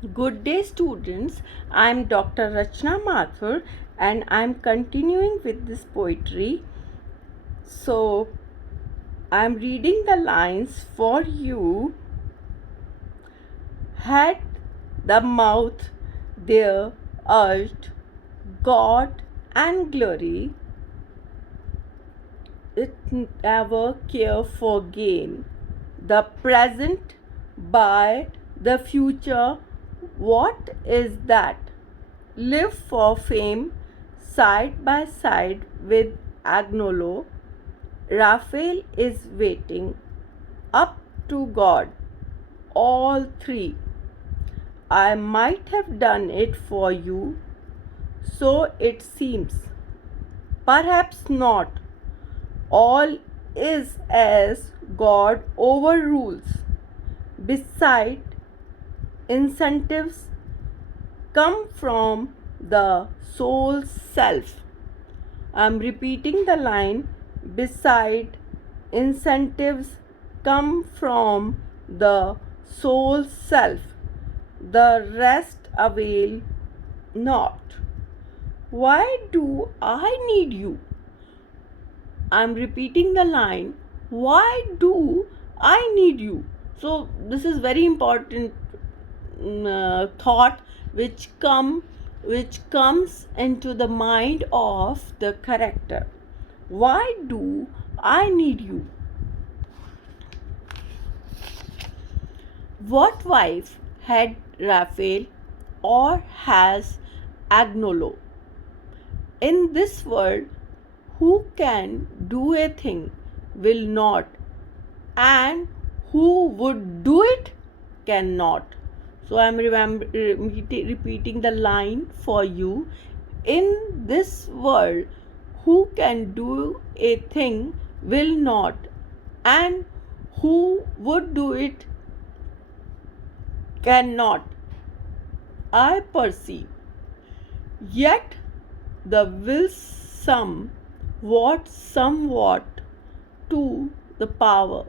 Good day, students. I'm Dr. Rachna Mathur and I'm continuing with this poetry. So, I'm reading the lines for you. Had the mouth there urged God and glory, it never care for gain. The present by the future, what is that? Live for fame side by side with Agnolo. Raphael is waiting up to God. All three. I might have done it for you, so it seems. Perhaps not. All is as God overrules. Beside, incentives come from the soul's self. I'm repeating the line. Beside, incentives come from the soul's self. The rest avail not. Why do I need you? I'm repeating the line. Why do I need you? So this is very important thought which comes into the mind of the character. Why do I need you? What wife had Raphael or has Agnolo? In this world, who can do a thing will not, and who would do it cannot. So I am repeating the line for you. In this world, who can do a thing will not, and who would do it cannot. I perceive. Yet the will somewhat to the power,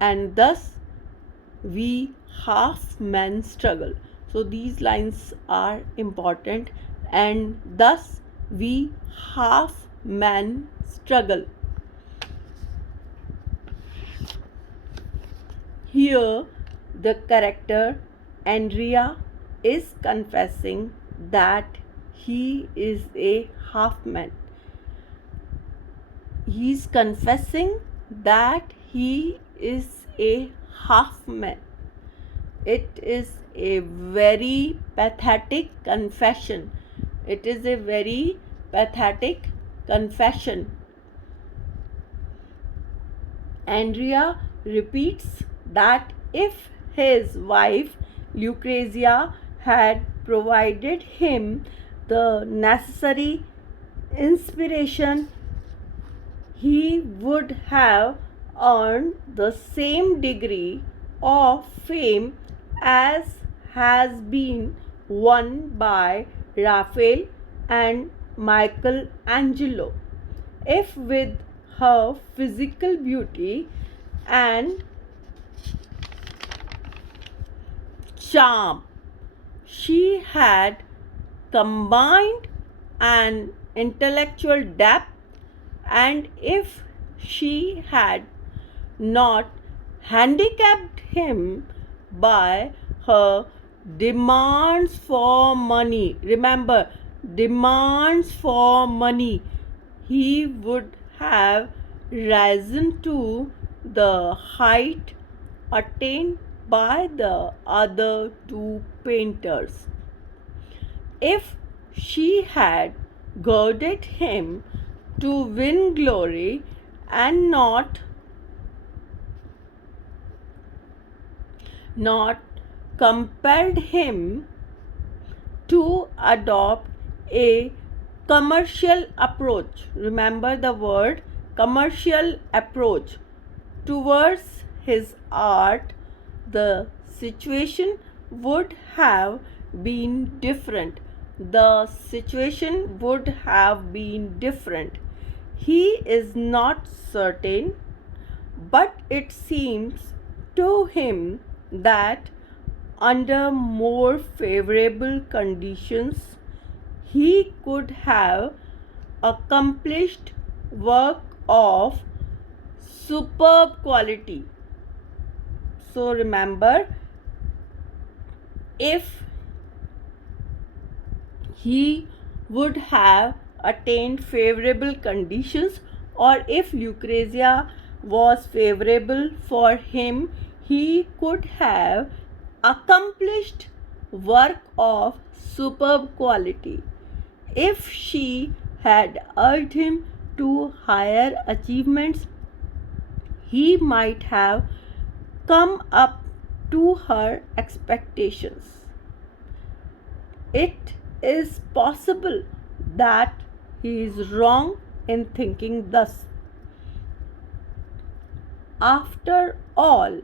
and thus we half men struggle. So these lines are important, and thus we half men struggle. Here the character Andrea is confessing that he is a half man. He is confessing that he is a half man. It is a very pathetic confession. It is a very pathetic confession. Andrea repeats that if his wife Lucrezia had provided him the necessary inspiration, he would have earned the same degree of fame as has been won by Raphael and Michelangelo. If with her physical beauty and charm she had combined an intellectual depth, and if she had not handicapped him by her demands for money, remember, demands for money, he would have risen to the height attained by the other two painters. If she had goaded him to win glory and not compelled him to adopt a commercial approach. Remember the word commercial approach towards his art, the situation would have been different. The situation would have been different. He is not certain, but it seems to him that under more favorable conditions, he could have accomplished work of superb quality. So remember, if he would have attained favorable conditions, or if Lucrezia was favorable for him, he could have accomplished work of superb quality. If she had urged him to higher achievements, he might have come up to her expectations. It is possible that he is wrong in thinking thus. After all,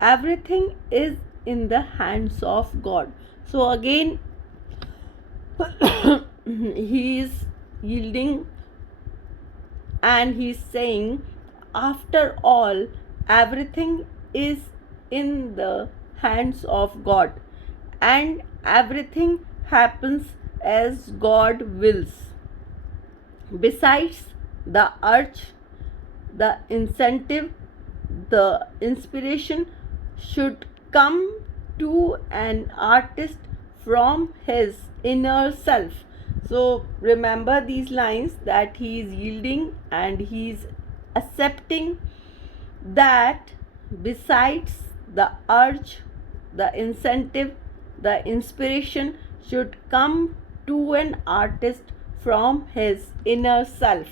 everything is in the hands of God. So again, he is yielding and he's saying, after all, everything is in the hands of God, and everything happens as God wills. Besides, the urge, the incentive, the inspiration should come to an artist from his inner self. So remember these lines, that he is yielding and he is accepting that besides the urge, the incentive, the inspiration should come to an artist from his inner self.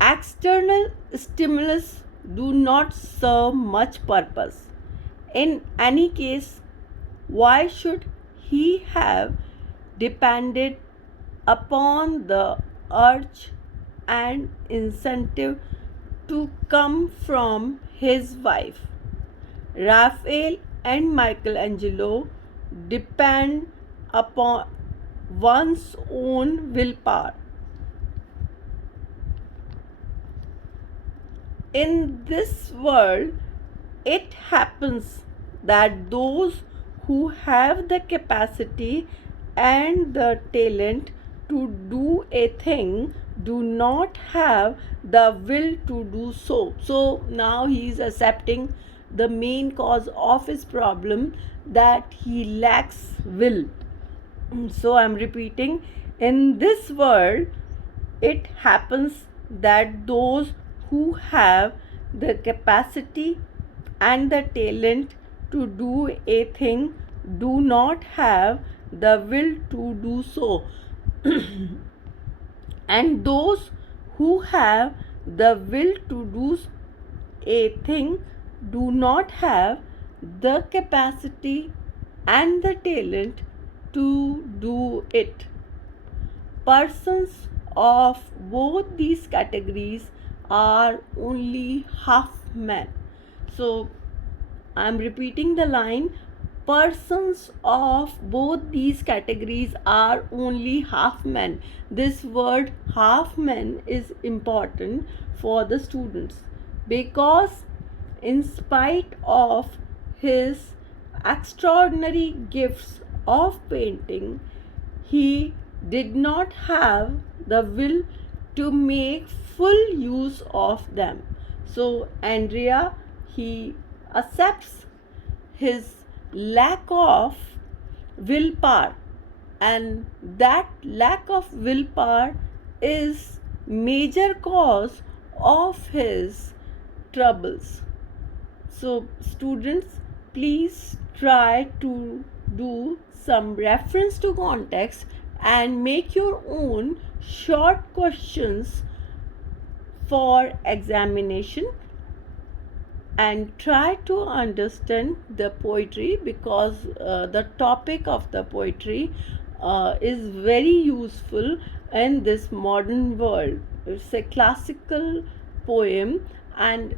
External stimulus do not serve much purpose. In any case, why should he have depended upon the urge and incentive to come from his wife? Raphael and Michelangelo depend upon one's own willpower. In this world, it happens that those who have the capacity and the talent to do a thing do not have the will to do so. So now he is accepting the main cause of his problem, that he lacks will. So I'm repeating, in this world, it happens that those who have the capacity and the talent to do a thing do not have the will to do so. And those who have the will to do a thing do not have the capacity and the talent to do it. Persons of both these categories are only half men. So I'm repeating the line, persons of both these categories are only half men. This word half men is important for the students, because in spite of his extraordinary gifts of painting, he did not have the will to make full use of them. So Andrea, he accepts his lack of willpower, and that lack of willpower is major cause of his troubles. So students, please try to do some reference to context and make your own short questions for examination, and try to understand the poetry, because the topic of the poetry is very useful in this modern world. It's a classical poem, and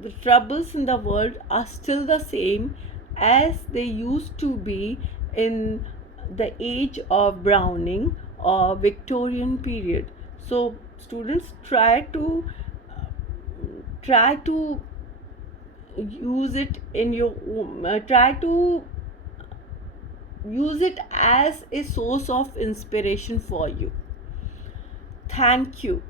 the troubles in the world are still the same as they used to be in the age of Browning or Victorian period. So students, try to use it in your try to use it as a source of inspiration for you. Thank you.